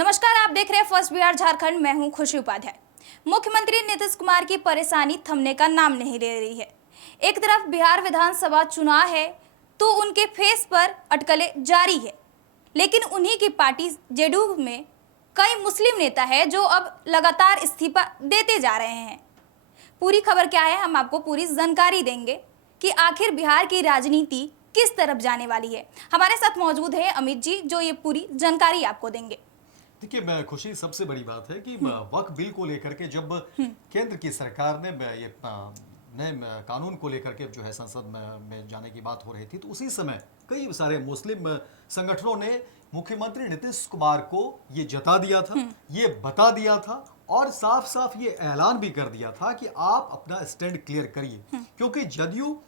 नमस्कार, आप देख रहे हैं फर्स्ट बिहार झारखंड। मैं हूं खुशी उपाध्याय। मुख्यमंत्री नीतीश कुमार की परेशानी थमने का नाम नहीं ले रही है। एक तरफ बिहार विधानसभा चुनाव है तो उनके फेस पर अटकलें जारी है, लेकिन उन्हीं की पार्टी जेडीयू में कई मुस्लिम नेता है जो अब लगातार इस्तीफा देते जा रहे हैं। पूरी खबर क्या है, हम आपको पूरी जानकारी देंगे कि आखिर बिहार की राजनीति किस तरफ जाने वाली है। हमारे साथ मौजूद है अमित जी, जो ये पूरी जानकारी आपको देंगे। देखिए खुशी, सबसे बड़ी बात है कि वक्फ बिल को लेकर के जब केंद्र की सरकार ने ये नए कानून को लेकर के जो है संसद में जाने की बात हो रही थी, तो उसी समय कई सारे मुस्लिम संगठनों ने मुख्यमंत्री नीतीश कुमार को ये जता दिया था, ये बता दिया था और साफ साफ ये ऐलान भी कर दिया था कि आप अपना स्टैंड क्लियर करिए, क्योंकि जदयू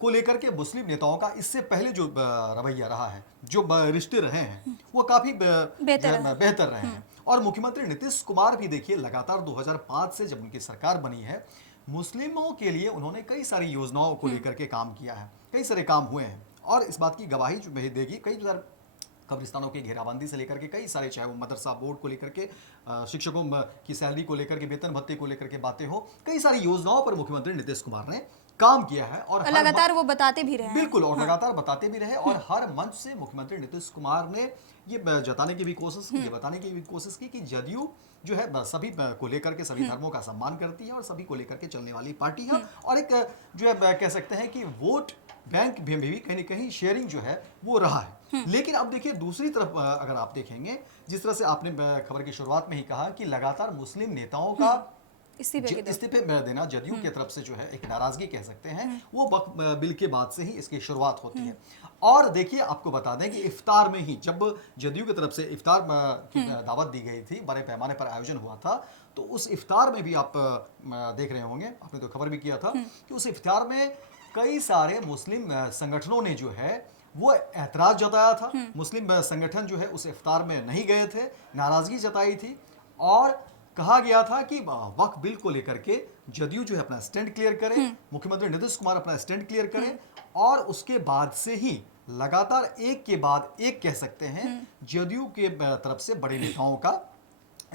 को लेकर के मुस्लिम नेताओं का इससे पहले जो रवैया रहा है, जो रिश्ते रहे हैं, वो काफी बेहतर रहे हैं। और मुख्यमंत्री नीतीश कुमार भी देखिए लगातार 2005 से जब उनकी सरकार बनी है, मुस्लिमों के लिए उन्होंने कई सारी योजनाओं को लेकर के काम किया है, कई सारे काम हुए हैं और इस बात की गवाही जो देगी कई सारे कब्रिस्तानों की घेराबंदी से लेकर के कई सारे, चाहे वो मदरसा बोर्ड को लेकर के, शिक्षकों की सैलरी को लेकर के, वेतन भत्ते को लेकर के बातें हो, कई सारी योजनाओं पर मुख्यमंत्री नीतीश कुमार ने काम किया है और लगातार वो बताते भी रहे हैं। बिल्कुल, और लगातार बताते भी रहे और हर मंच से मुख्यमंत्री नीतीश कुमार ने ये जताने की भी कोशिश की, ये बताने की भी कोशिश की कि जदयू जो है सभी को लेकर के, सभी धर्मों का सम्मान करती है और सभी को लेकर के चलने वाली पार्टी है और एक जो है कह सकते हैं कि वोट बैंक भी कहीं न कहीं शेयरिंग जो है वो रहा है। लेकिन अब देखिए दूसरी तरफ अगर आप देखेंगे, जिस तरह से आपने खबर की शुरुआत में ही कहा कि लगातार मुस्लिम नेताओं का इस्तीफे देना जदयू की तरफ से जो है एक नाराजगी कह सकते हैं, वो वक्फ बिल के बाद से ही इसकी शुरुआत होती है। और देखिए आपको बता दें कि इफ्तार में ही जब जदयू की तरफ से इफ्तार की दावत दी गई थी, बड़े पैमाने पर आयोजन हुआ था, तो उस इफ्तार में भी आप देख रहे होंगे, आपने तो खबर भी किया था कि उस इफ्तार में कई सारे मुस्लिम संगठनों ने जो है वो एतराज जताया था। मुस्लिम संगठन जो है उस इफ्तार में नहीं गए थे, नाराजगी जताई थी और कहा गया था कि वक्फ बिल को लेकर के जदयू जो है अपना स्टैंड क्लियर करे, मुख्यमंत्री नीतीश कुमार अपना स्टैंड क्लियर करें और उसके बाद से ही लगातार एक के बाद एक कह सकते हैं जदयू के तरफ से बड़े नेताओं का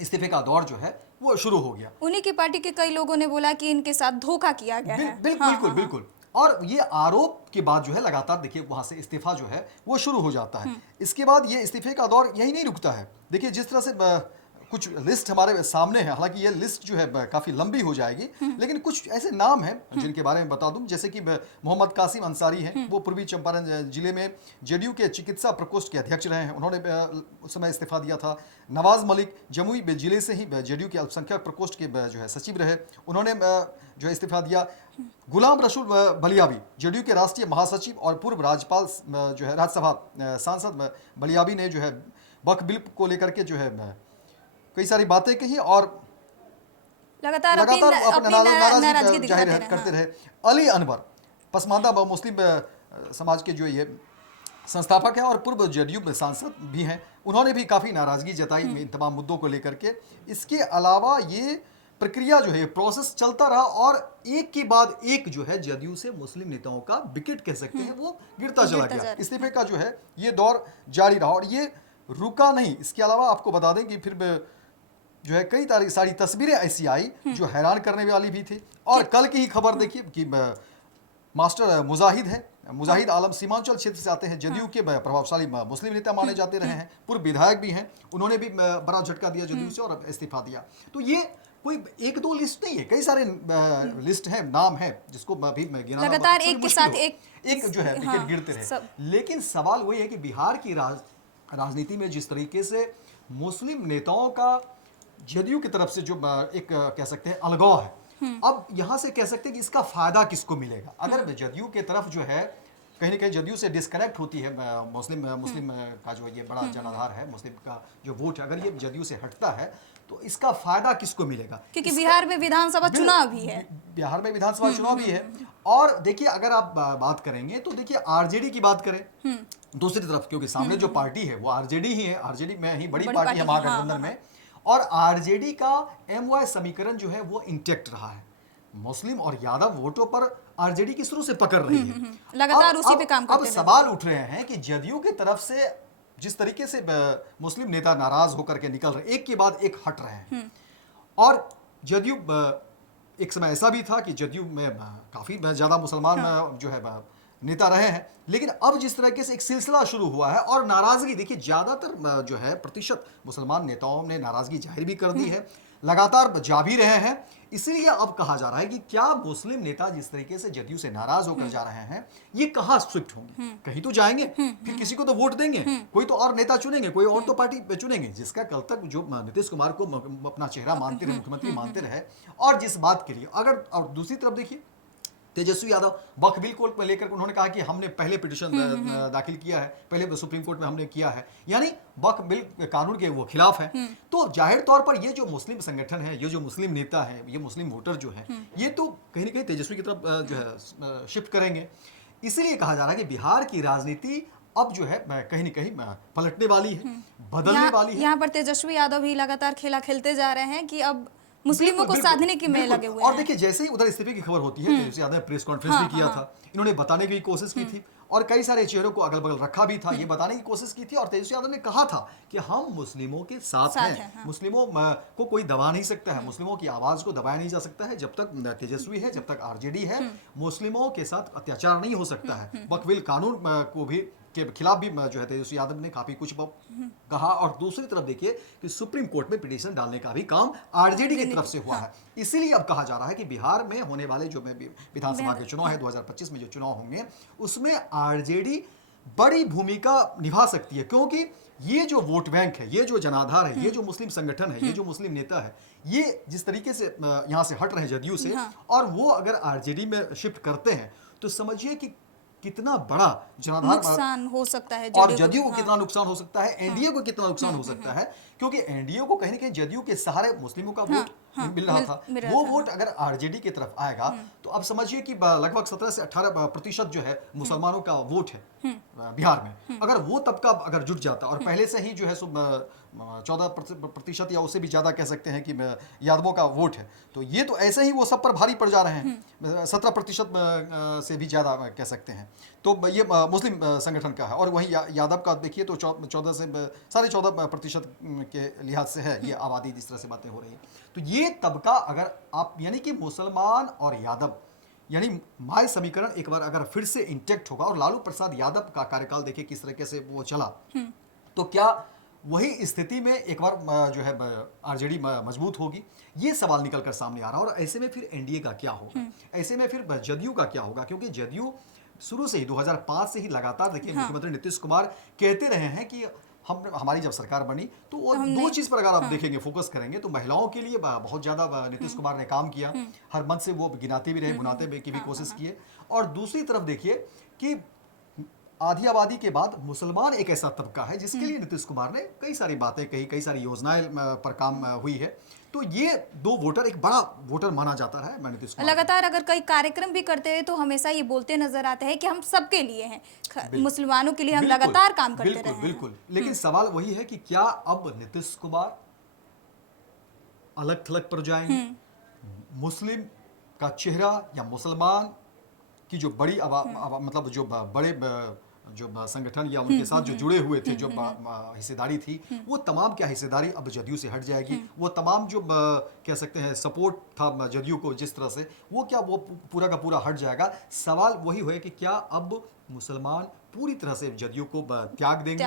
इस्तीफे का दौर जो है वो शुरू हो गया। उन्हीं की पार्टी के कई लोगों ने बोला कि इनके साथ धोखा किया गया है। बिल्कुल। और ये आरोप के बाद जो है लगातार देखिए वहां से इस्तीफा जो है वो शुरू हो जाता है। इसके बाद ये इस्तीफे का दौर यही नहीं रुकता है। देखिए जिस तरह से कुछ लिस्ट हमारे सामने है, हालांकि ये लिस्ट जो है काफी लंबी हो जाएगी, लेकिन कुछ ऐसे नाम हैं जिनके बारे में बता दूं, जैसे कि मोहम्मद कासिम अंसारी हैं, वो पूर्वी चंपारण जिले में जेडीयू के चिकित्सा प्रकोष्ठ के अध्यक्ष रहे हैं, उन्होंने उस समय इस्तीफा दिया था। नवाज मलिक जमुई जिले से ही जेडीयू के अल्पसंख्यक प्रकोष्ठ के जो है सचिव रहे, उन्होंने जो है इस्तीफा दिया। गुलाम रसूल बलियाबी जेडीयू के राष्ट्रीय महासचिव और पूर्व राज्यपाल जो है राज्यसभा सांसद बलियाबी ने जो है वक्फ बिल को लेकर के जो है कई सारी बातें कही और लगातार अपना नाराजगी जाहिर करते रहे। अली अनवर पसमानदा मुस्लिम समाज के जो ये संस्थापक हैं और पूर्व जेडीयू सांसद भी हैं, उन्होंने भी काफ़ी नाराजगी जताई इन तमाम मुद्दों को लेकर के। इसके अलावा ये प्रक्रिया जो है प्रोसेस चलता रहा और एक के बाद एक जो है जदयू से मुस्लिम नेताओं का विकेट कह सकते हैं वो गिरता चला गया। इस्तीफे का जो है ये दौर जारी रहा और ये रुका नहीं। इसके अलावा आपको बता दें कि फिर जो है कई सारी तस्वीरें ऐसी आई जो हैरान करने वाली भी थी। और कल की ही खबर देखिए कि मास्टर मुजाहिद आलम सीमांचल क्षेत्र से आते हैं, जदयू के प्रभावशाली मुस्लिम नेता माने जाते रहे हैं, पूर्व विधायक भी हैं, उन्होंने भी बड़ा झटका दिया जदयू से और इस्तीफा दिया। तो ये कोई एक दो लिस्ट नहीं है, कई सारे लिस्ट हैं, नाम है जिसको भी गिनाना लगातार एक के साथ एक जो है विकेट गिरते रहे। लेकिन सवाल वही है कि बिहार की राजनीति में जिस तरीके से मुस्लिम नेताओं का जदयू की तरफ से जो एक कह सकते हैं अलगाव है, अब यहां से कह सकते हैं कि इसका फायदा किसको मिलेगा। अगर जदयू की तरफ जो है कहीं ना कहीं जदयू से डिस्कनेक्ट होती है मुस्लिम का जो ये बड़ा जनाधार है, मुस्लिम का जो वोट है, अगर ये जदयू से हटता है तो इसका फायदा किसको मिलेगा, क्योंकि बिहार में विधानसभा चुनाव भी है। बिहार में विधानसभा चुनाव भी है। और देखिए अगर आप बात करेंगे तो देखिए आरजेडी की बात करें दूसरी तरफ, क्योंकि सामने जो पार्टी है वो आरजेडी ही है, आरजेडी में ही बड़ी पार्टी है महागठबंधन में, और आरजेडी का एमवाय समीकरण जो है वो इंटेक्ट रहा है। मुस्लिम और यादव वोटों पर आरजेडी की शुरू से पकड़ रही है, लगातार उसी पे काम करते हैं। अब सवाल उठ रहे हैं कि जदयू की तरफ से जिस तरीके से मुस्लिम नेता नाराज होकर के निकल रहे, एक के बाद एक हट रहे हैं। और जदयू एक समय ऐसा भी था कि जदयू में काफी ज्यादा मुसलमान जो है नेता रहे हैं, लेकिन अब जिस तरीके से एक सिलसिला शुरू हुआ है और नाराजगी देखिए, ज्यादातर जो है प्रतिशत मुसलमान नेताओं ने नाराजगी जाहिर भी कर दी है, लगातार जा भी रहे हैं। इसलिए अब कहा जा रहा है कि क्या मुस्लिम नेता जिस तरीके से जदयू से नाराज होकर जा रहे हैं, ये कहां शिफ्ट होंगे? कहीं तो जाएंगे, फिर किसी को तो वोट देंगे, कोई तो और नेता चुनेंगे, कोई और तो पार्टी चुनेंगे, जिसका कल तक जो नीतीश कुमार को अपना चेहरा मानते रहे, मुख्यमंत्री मानते रहे। और जिस बात के लिए अगर, और दूसरी तरफ देखिए तेजस्वी यादव वक्फ बिल को लेकर उन्होंने कहा कि हमने पहले पिटीशन दाखिल किया है, पहले सुप्रीम कोर्ट में हमने किया है, यानी वक्फ बिल कानून के वो खिलाफ है। तो जाहिर तौर पर ये जो मुस्लिम संगठन है, ये जो मुस्लिम नेता है, ये मुस्लिम वोटर जो है, ये तो कहीं ना कहीं तेजस्वी की तरफ जो है शिफ्ट करेंगे। इसलिए कहा जा रहा है कि बिहार की राजनीति अब जो है कहीं ना कहीं पलटने वाली है, बदलने वाली है। यहाँ पर तेजस्वी यादव भी लगातार खेला खेलते जा रहे हैं कि अब मुस्लिमों को साधने की में लगे हुए हैं। और देखिए, जैसे ही उधर इस्तीफे की खबर होती है, तेजस्वी यादव ने प्रेस कॉन्फ्रेंस भी किया था, इन्होंने बताने की कोशिश की थी और कई सारे चेहरों को अगल बगल रखा भी था, ये बताने की कोशिश की थी। और तेजस्वी यादव ने कहा था कि हम मुस्लिमों के साथ हैं, मुस्लिमों को कोई दबा नहीं सकता है, मुस्लिमों की आवाज को दबाया नहीं जा सकता है। जब तक तेजस्वी है, जब तक आरजेडी है, मुस्लिमों के साथ अत्याचार नहीं हो सकता है। वक्फ बिल कानून को भी के खिलाफ भी जो है तेजस्वी यादव ने काफी कुछ कहा। और दूसरी तरफ देखिए कि सुप्रीम कोर्ट में पिटीशन डालने का भी काम आरजेडी की तरफ से हुआ है। इसीलिए अब कहा जा रहा है कि बिहार में होने वाले जो विधानसभा के चुनाव है, 2025 में जो चुनाव होंगे, उसमें आरजेडी बड़ी भूमिका निभा सकती है, क्योंकि ये जो वोट बैंक है, ये जो जनाधार है, ये जो मुस्लिम संगठन है, ये जो मुस्लिम नेता है, ये जिस तरीके से यहाँ से हट रहे हैं जदयू से, और वो अगर आरजेडी में शिफ्ट करते हैं तो समझिए कि कितना बड़ा जनाधार नुकसान हो सकता है, और जदयू को कितना नुकसान हो सकता है, एनडीए को कितना नुकसान हो सकता है। क्योंकि एनडीए को कहीं ना कहीं जदयू के सहारे मुस्लिमों का वोट मिल रहा था, वो वोट अगर आरजेडी की तरफ आएगा तो अब समझिए कि लगभग 17 से 18% जो है मुसलमानों का वोट है बिहार में, अगर वो तबका अगर जुट जाता और पहले से ही जो है 14% या उससे भी ज्यादा कह सकते हैं कि यादवों का वोट है, तो ये तो ऐसे ही वो सब पर भारी पड़ जा रहे हैं। 17% से भी ज्यादा कह सकते हैं, तो ये मुस्लिम संगठन का है। और वहीं यादव का देखिए तो 14 से 14.5% के लिहाज से है ये आबादी, जिस तरह से बातें हो रही है। तो ये तबका अगर आप, यानी कि मुसलमान और यादव, यानी माय समीकरण एक बार अगर फिर से इंटेक्ट होगा, और लालू प्रसाद यादव का कार्यकाल देखिए किस तरीके से वो चला, तो क्या वही स्थिति में एक बार जो है आरजेडी मजबूत होगी? ये सवाल निकल कर सामने आ रहा है। और ऐसे में फिर एनडीए का क्या होगा, ऐसे में फिर जदयू का क्या होगा? क्योंकि जदयू शुरू से ही 2005 से ही लगातार देखिए मुख्यमंत्री नीतीश कुमार कहते रहे हैं कि हमारी जब सरकार बनी तो वो दो चीज पर अगर आप देखेंगे, फोकस करेंगे, तो महिलाओं के लिए बहुत ज्यादा नीतीश कुमार ने काम किया, हर मंच से वो गिनाते भी रहे, बुनाते की भी कोशिश किए। और दूसरी तरफ देखिए कि आधी आबादी के बाद मुसलमान एक ऐसा तबका है जिसके लिए नीतीश कुमार ने कई सारी बातें कही, कई सारी योजनाएं पर काम हुई है। तो ये दो वोटर एक बड़ा वोटर माना जाता है नीतीश कुमार। लगातार अगर कई कार्यक्रम भी करते हैं तो हमेशा ये बोलते नजर आते हैं कि हम सबके लिए हैं, मुसलमानों के लिए हम लगातार काम करते रहे हैं। बिल्कुल, लेकिन सवाल वही है कि क्या अब नीतीश कुमार अलग थलग पर जाएंगे? मुस्लिम का चेहरा या मुसलमान की जो बड़ी मतलब जो बड़े जो संगठन या उनके साथ जो जुड़े हुए थे, जो हिस्सेदारी थी, वो तमाम क्या हिस्सेदारी अब जदयू से हट जाएगी? वो तमाम जो कह सकते हैं सपोर्ट था जदयू को जिस तरह से, वो क्या वो पूरा का पूरा हट जाएगा? सवाल वही है कि क्या अब मुसलमान पूरी तरह से जदयू को त्याग देंगे,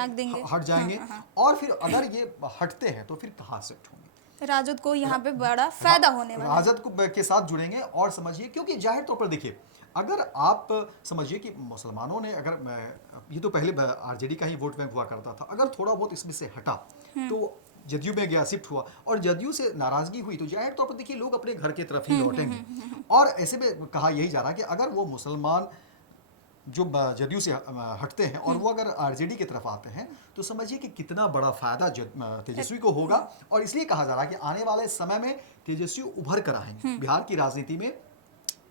हट जाएंगे? और फिर अगर ये हटते हैं तो फिर कहाँ शिफ्ट होंगे? राजद को यहाँ पे बड़ा फायदा होने वाला है। राजद के साथ जुड़ेंगे। और समझिए, क्योंकि जाहिर तौर पर देखिए, अगर आप समझिए कि मुसलमानों ने अगर ये तो पहले आरजेडी का ही वोट बैंक हुआ करता था, अगर थोड़ा बहुत इसमें से हटा तो जदयू में गया, शिफ्ट हुआ और जदयू से नाराजगी हुई, तो जाहिर तौर पर देखिए लोग अपने घर की तरफ ही लौटेंगे। और ऐसे में कहा यही जा रहा है कि अगर वो मुसलमान जो जदयू से हटते हैं और वो अगर आरजेडी की तरफ आते हैं तो समझिए कि कितना बड़ा फायदा तेजस्वी को होगा। और इसलिए कहा जा रहा है कि आने वाले समय में तेजस्वी उभर कर आएंगे बिहार की राजनीति में।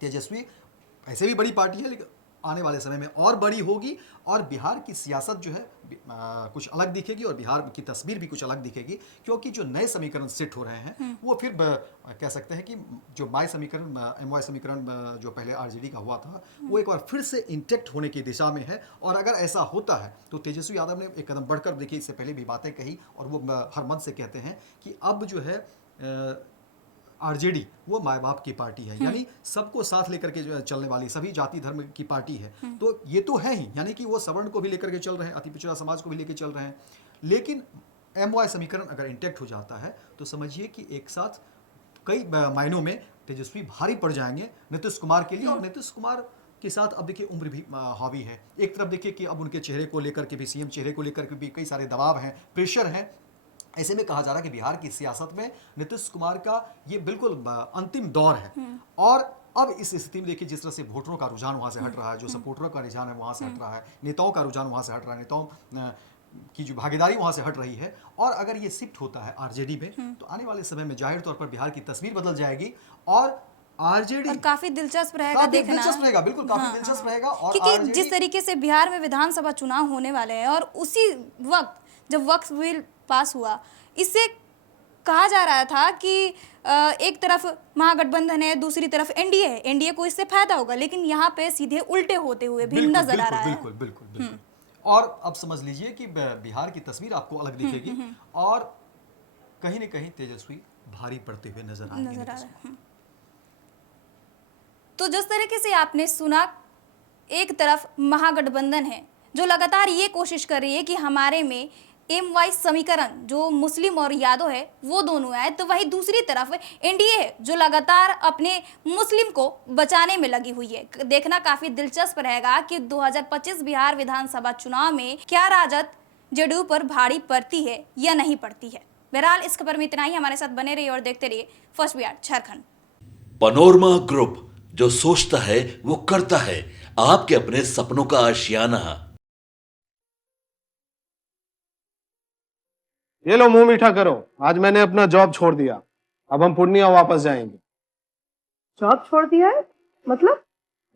तेजस्वी ऐसे भी बड़ी पार्टी है, लेकिन आने वाले समय में और बड़ी होगी और बिहार की सियासत जो है कुछ अलग दिखेगी और बिहार की तस्वीर भी कुछ अलग दिखेगी, क्योंकि जो नए समीकरण सेट हो रहे हैं वो फिर कह सकते हैं कि जो MY समीकरण जो पहले आरजेडी का हुआ था वो एक बार फिर से इंटेक्ट होने की दिशा में है। और अगर ऐसा होता है तो तेजस्वी यादव ने एक कदम बढ़कर, देखिए इससे पहले भी बातें कही और वो हर मन से कहते हैं कि अब जो है आरजेडी वो माए बाप की पार्टी है, यानी सबको साथ लेकर के जो है चलने वाली, सभी जाति धर्म की पार्टी है। तो ये तो है ही, यानी कि वो सवर्ण को भी लेकर के चल रहे हैं, अति पिछड़ा समाज को भी लेकर चल रहे हैं। लेकिन MY समीकरण अगर इंटेक्ट हो जाता है तो समझिए कि एक साथ कई मायनों में तेजस्वी भारी पड़ जाएंगे नीतीश कुमार के लिए। और नीतीश कुमार के साथ अब देखिए उम्र भी हावी है। एक तरफ देखिए कि अब उनके चेहरे को लेकर के भी, सीएम चेहरे को लेकर के भी कई सारे दबाव हैं, प्रेशर हैं। ऐसे में कहा जा रहा है कि बिहार की सियासत में नीतीश कुमार का ये बिल्कुल अंतिम दौर है। और अब इस स्थिति में देखिए जिस तरह से वोटरों का रुझान वहां से हट रहा है, जो सपोर्टरों का रुझान है वहां से हट रहा है, नेताओं का रुझान वहां से हट रहा है, नेताओं की जो भागीदारी वहां से हट रही है। और अगर ये शिफ्ट होता है आरजेडी में तो आने वाले समय में जाहिर तौर पर बिहार की तस्वीर बदल जाएगी और आरजेडी काफी दिलचस्प रहेगा देखना। दिलचस्प रहेगा, बिल्कुल काफी दिलचस्प रहेगा। और क्योंकि जिस तरीके से बिहार में विधानसभा चुनाव होने वाले हैं और उसी वक्त जब वक्फ बिल पास हुआ, इससे कहा जा रहा था कि एक तरफ महागठबंधन है, दूसरी तरफ एनडीए है, एनडीए को इससे फायदा होगा, लेकिन यहाँ पे सीधे उल्टे होते हुए भी नजर आ रहा है। बिल्कुल। और अब समझ लीजिए कि बिहार की तस्वीर आपको अलग दिखेगी और कहीं न कहीं तेजस्वी भारी पड़ते हुए नजर आ रहे हैं। तो जिस तरीके से आपने सुना, एक तरफ महागठबंधन है जो लगातार ये कोशिश कर रही है कि हमारे में MY समीकरण जो मुस्लिम और यादव है वो दोनों आए, तो वही दूसरी तरफ एनडीए है जो लगातार अपने मुस्लिम को बचाने में लगी हुई है। देखना काफी दिलचस्प रहेगा कि 2025 बिहार विधानसभा चुनाव में क्या राजद जेडीयू पर भारी पड़ती है या नहीं पड़ती है। बहरहाल इस खबर में इतना ही। हमारे साथ बने रहिए और देखते रहिए first Bihar Jharkhand. Panorama group, जो सोचता है वो करता है, आपके अपने सपनों का आशियाना। ये लो मुंह मीठा करो, आज मैंने अपना जॉब छोड़ दिया, अब हम पूर्णिया वापस जाएंगे। जॉब छोड़ दिया है? मतलब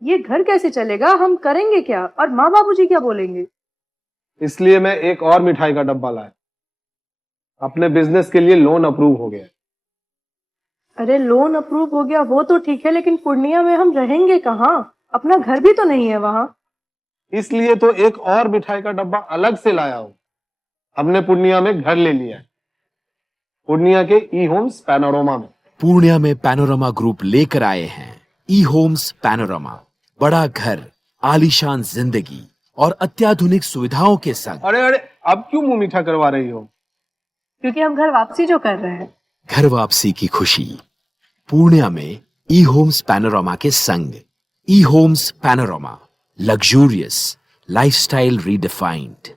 ये घर कैसे चलेगा, हम करेंगे क्या और माँ बाबूजी क्या बोलेंगे? इसलिए मैं एक और मिठाई का डब्बा लाया, अपने बिजनेस के लिए लोन अप्रूव हो गया। अरे लोन अप्रूव हो गया वो तो ठीक है, लेकिन पूर्णिया में हम रहेंगे कहाँ? अपना घर भी तो नहीं है वहां। इसलिए तो एक और मिठाई का डब्बा अलग से लाया हूं। हमने पूर्णिया में घर ले लिया है, पूर्णिया के ई होम्स पैनोरमा में। पूर्णिया में पैनोरमा ग्रुप लेकर आए हैं ई होम्स पैनोरमा। बड़ा घर, आलीशान जिंदगी और अत्याधुनिक सुविधाओं के संग। अरे अब क्यों मुंह मीठा करवा रही हो? क्योंकि हम घर वापसी जो कर रहे हैं। घर वापसी की खुशी पूर्णिया में ई होम्स पैनोरमा के संग। ई homes panorama, luxurious lifestyle redefined.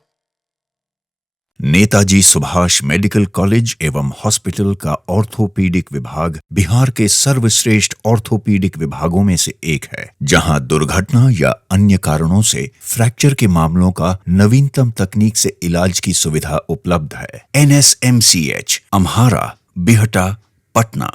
Netaji Subhash medical college एवं हॉस्पिटल का ऑर्थोपीडिक विभाग बिहार के सर्वश्रेष्ठ ऑर्थोपीडिक विभागों में से एक है, जहां दुर्घटना या अन्य कारणों से फ्रैक्चर के मामलों का नवीनतम तकनीक से इलाज की सुविधा उपलब्ध है। NSMCH, अम्हारा, बिहटा, पटना।